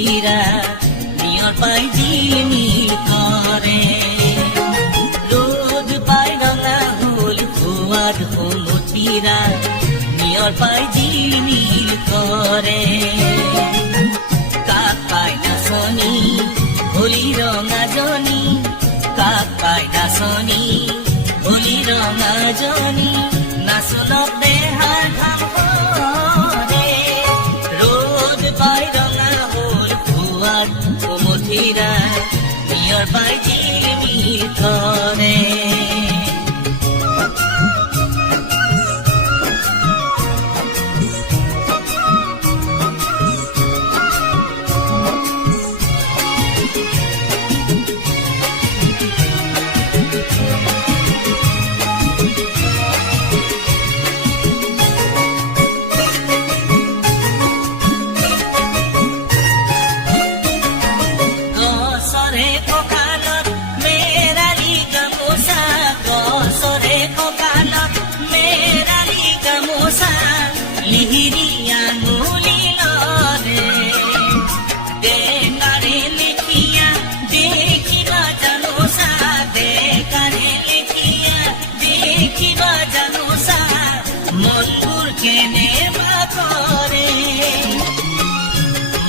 কুমুঠিরা near পাই জিলমিল করে রোদ পাই রঙা হল খোয়ার কুমুঠিরা নিয়র পাই জিলমিল করে কাক পাই নাচনি হলি রঙা জনি কাক পাই নাচনি হলি রঙা জনি নাচনত দেহাৰ ঘাম কৰে ৰ'দ পাই ৰঙা হ'ল খোৱাৰ কুমঠিৰা নিয়ৰ পাই জিলমিল কৰে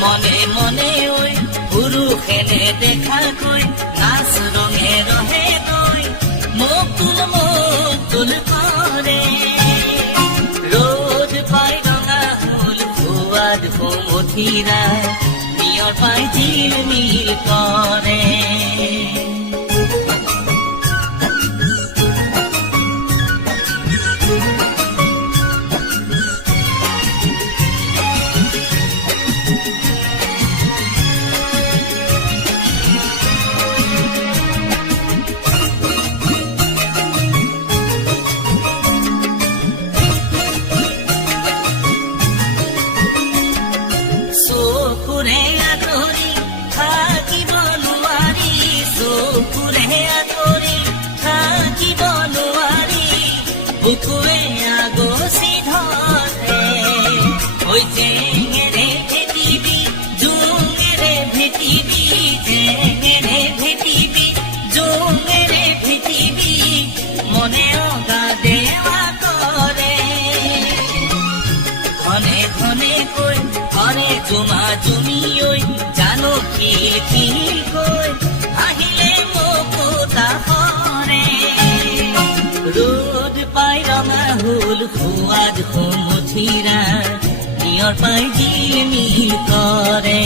মনে মনে ওই পুৰুষেনে দেখাকৈ নাচ ৰঙে ৰহে গৈ মোক তুল কৰে ৰ'দ পাই ৰঙা হ'ল খোৱাদ কুমঠিৰা নিয়ৰ পাই জিলমিল কৰে বুকুৱে আগচি ধৰে ঐ জেঙেৰে ভেটিবি জোঙেৰে ভেটিবি জেঙেৰে ভেটিবি জোঙেৰে ভেটিবি মনে অগা দেৱা কৰে ঘনে ঘনে কৈ কৰে জুমা জুমি ঐ জানো খিল খিল কৈ আহিলে মুকুতা কৰে ৰোদ পাই ৰঙা হল খোয়াদ কুমঠিৰা নিয়ৰ পাই জিলমিল কৰে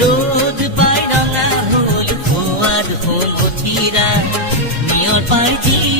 ৰোদ পাই ৰঙা হল খোয়াদ কুমঠিৰা নিয়ৰ পাই জিল